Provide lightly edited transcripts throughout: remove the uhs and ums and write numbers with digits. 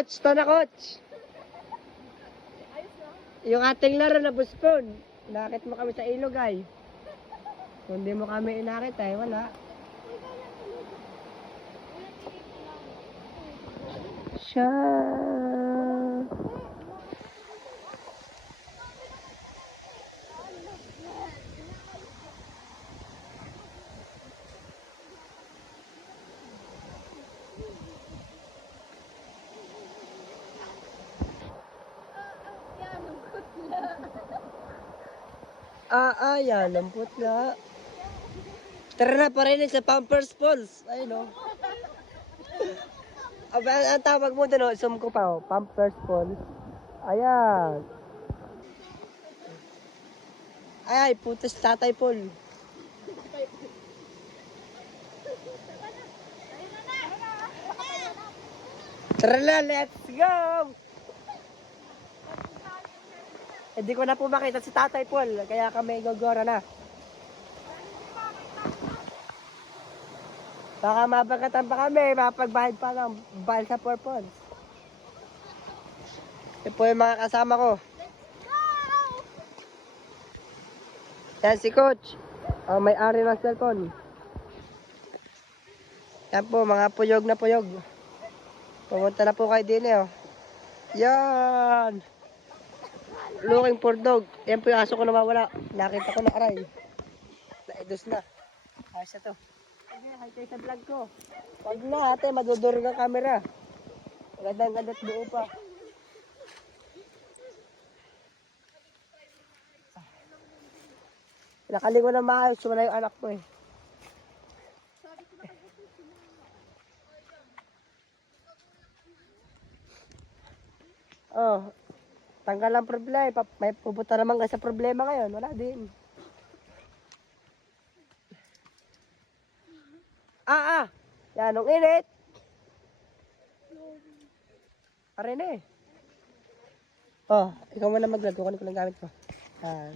Coach, ito na coach. Yung ating laro na buspon. Inakit mo kami sa ilog ay. Kung di mo kami inakit ay wala. Siya. Yan ang putla. Tara na pa rin sa Pampers Falls. Ayun o. Ang tawag mo doon o, zoom ko pa o, Pampers Falls. Ayan. Ay, putas Tatay Paul. Tara na, let's go! Hindi ko na po makita si Tatay Paul, kaya kami gagora na. Baka mapagkatan pa kami, mapagbahid pa ng bahal sa purpose. Ito po yung mga kasama ko. Yan si Coach. May-ari ng cellphone. Yan po, mga puyog na puyog. Pumunta na po kayo din eh. Yan! Looking for dog. Yan po yung aso ko na mawala. Nakita ko na aray. Naidos na. Ayos na to. Hi kayo sa vlog ko. Wag na ate, madudurog ang camera. Gandang-ganda at buo pa. Nakalingon na maayos. Wala yung anak ko eh. Oh, tanggal ang problema. May pupunta naman ka sa problema ngayon. Wala din. Yan, nung init. Pare na eh. Oh, ikaw muna mag-vlog. Kukunin ko lang gamit ko. Yan.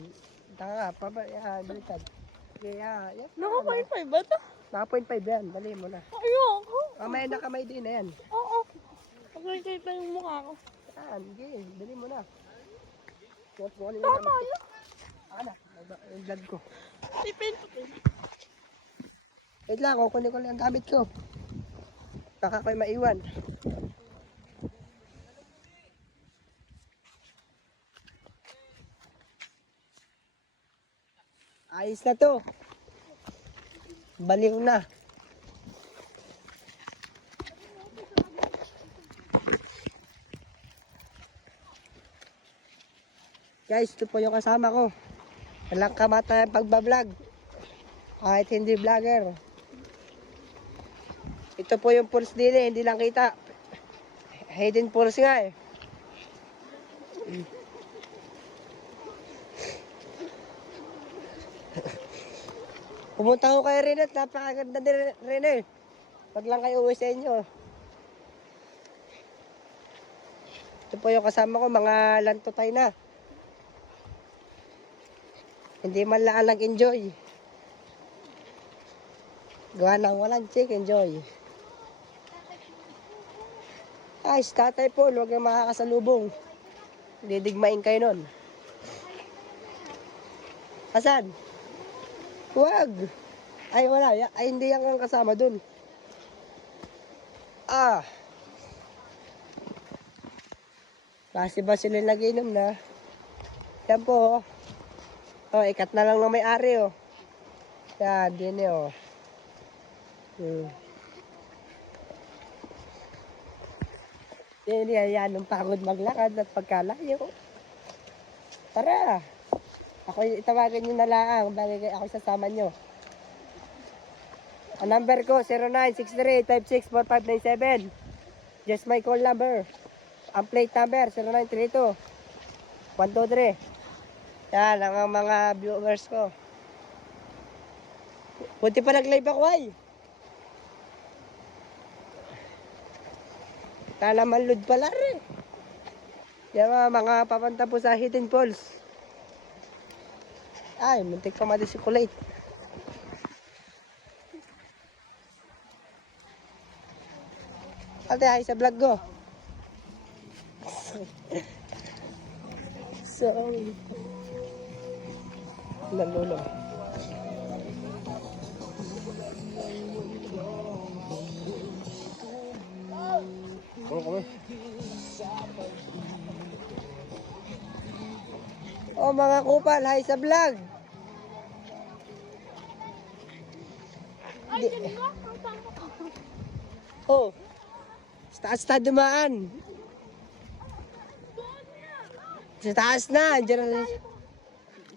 Taka ka, yan, baliktad. Okay, yan. Naka 0.5 ba ito? Naka 0.5 yan, dali mo na. Ayoko. May nakamay din na yan. Oo. Pag-receive pa yung mukha ko. Yan, okay, dali mo na. Tama yun. Na, yung vlog ko. Tipin. Wait lang, kukunin ko lang ang gamit ko. Baka ko'y maiwan. Ayos na to. Baliw na. Guys, ito po yung kasama ko. Walang kamata ng pagbablog. Kahit hindi vlogger. Ito po yung pulse din eh, hindi lang kita. Hidden pulse nga eh. Pumunta ko kay Rene at napakaganda din Rene. Wag lang kayo uwi sa inyo. Ito po yung kasama ko, mga lantotay na. Hindi man lang nag-enjoy. Gawa ng walang chick, enjoy. Ay, si Tatay Paul, huwag kang makakasalubong. Didigmain kayo nun. Asan? Huwag. Ay, wala. Ay, hindi yan ang kasama dun. Kasi ba sila nag-inom na? Yan po, oh. Oh, ikat na lang ng may-ari, oh. Yan, din eh, oh. Yan, nung pagod maglakad at pagkalayo. Tara! Ako itawagan nyo na lang, bagay ako sasama nyo. Ang number ko, 0963-564597. Just my call number. Ang plate number, 0932-123. Yan, ang mga viewers ko. Buti pa nag-live ako ay. Kala manlud pala rin. Yan mga papunta po sa Hidden Falls. Ay, muntik pa madisikulate. Ate, ay sa vlog ko. Sorry. Nalulo. Oh mga kupal, hi sa vlog. Ay, dyan mo. Ang tama ko. Oh, sa taas na dumaan. Sa taas na, andyan na.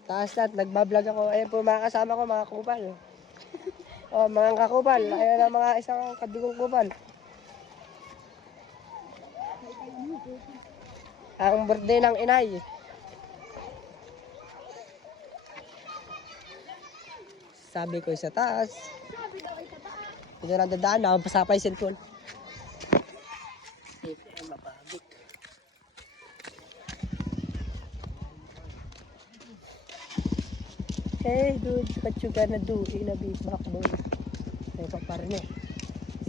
Taas na, nagbablog ako. Ayan po mga kasama ko, mga kupal. Oh, mga kakupal. Ayan ang mga isang kadugong kupal. Ang birthday ng inay. Sabi ko sa taas. Ito na dadaan, nakapasa pa yung cellphone. Ay, mapagit. Hey dude, what you gonna do in a big backbone? Ay, paparne.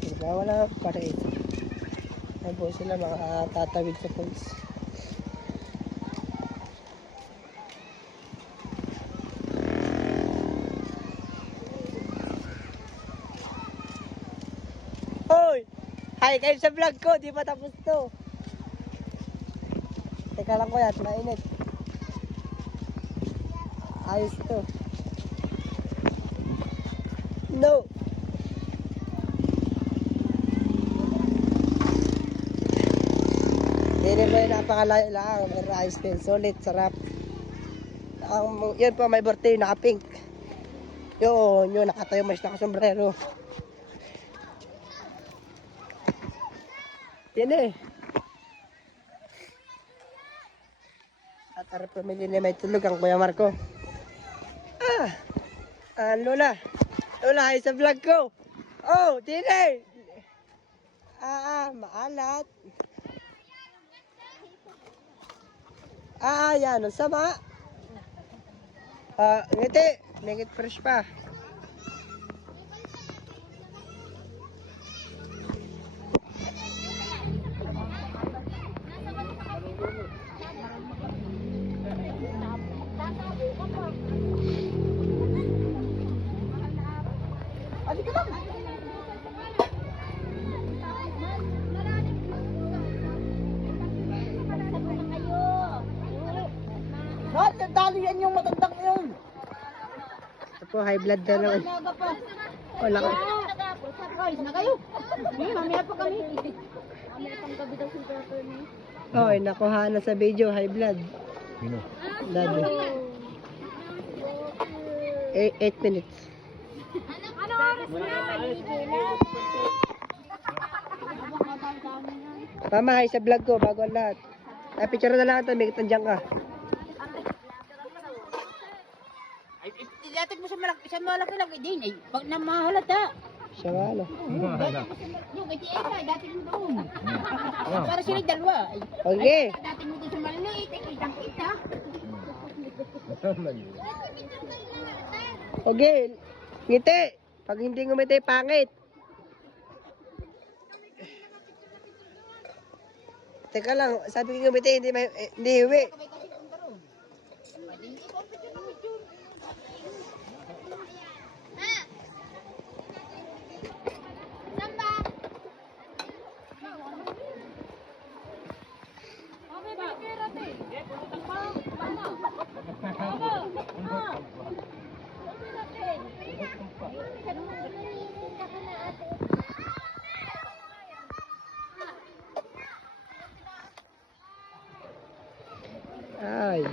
Sila wala para ito. Ay po sila mga tatawid sa pulse. Hoy! Hi kayo sa vlog ko, di pa tapos to. Teka lang ko yan, mainit. Ayos to. No! Hindi ba yung napakalayo lang, may rice din, solid, sarap. Yun po, may birthday, naka-pink. Yun, nakatayo mas naka-sombrero. Yan eh. At harap pamilya niya may tulog ang Kuya Marco. Lola. Lola, hi sa vlog ko. Oh, Tine. Maalat. Yan, ang sama. Ngiti. Ngit fresh pa. Bakit dali yan yung matandang yun? Ito po, high blood na naman. Naga pa. Wala ka. Guys, na kayo. Mamaya pa kami. Mamaya pang gabi daw si Dr. ni. Oh, nakuha na sa video, high blood. Sino? Dado. 8 minutes. Ano oras na? Mama, hi sa vlog ko, bago ang lahat. Picture na lang ito, may tandyang ka. Ay, ilatig mo sa malaki lang. Din eh. Pag namahalata. Siya nga, ano. Yung kay Tia, dating mo doon. Para sila dalawa. Okay. Dating mo doon sa maliliit. Kitang-kita. Okay. Ngiti. Pag hindi ngumiti, pangit. Teka lang, sabi ko ngumiti, hindi hiwi. Ay.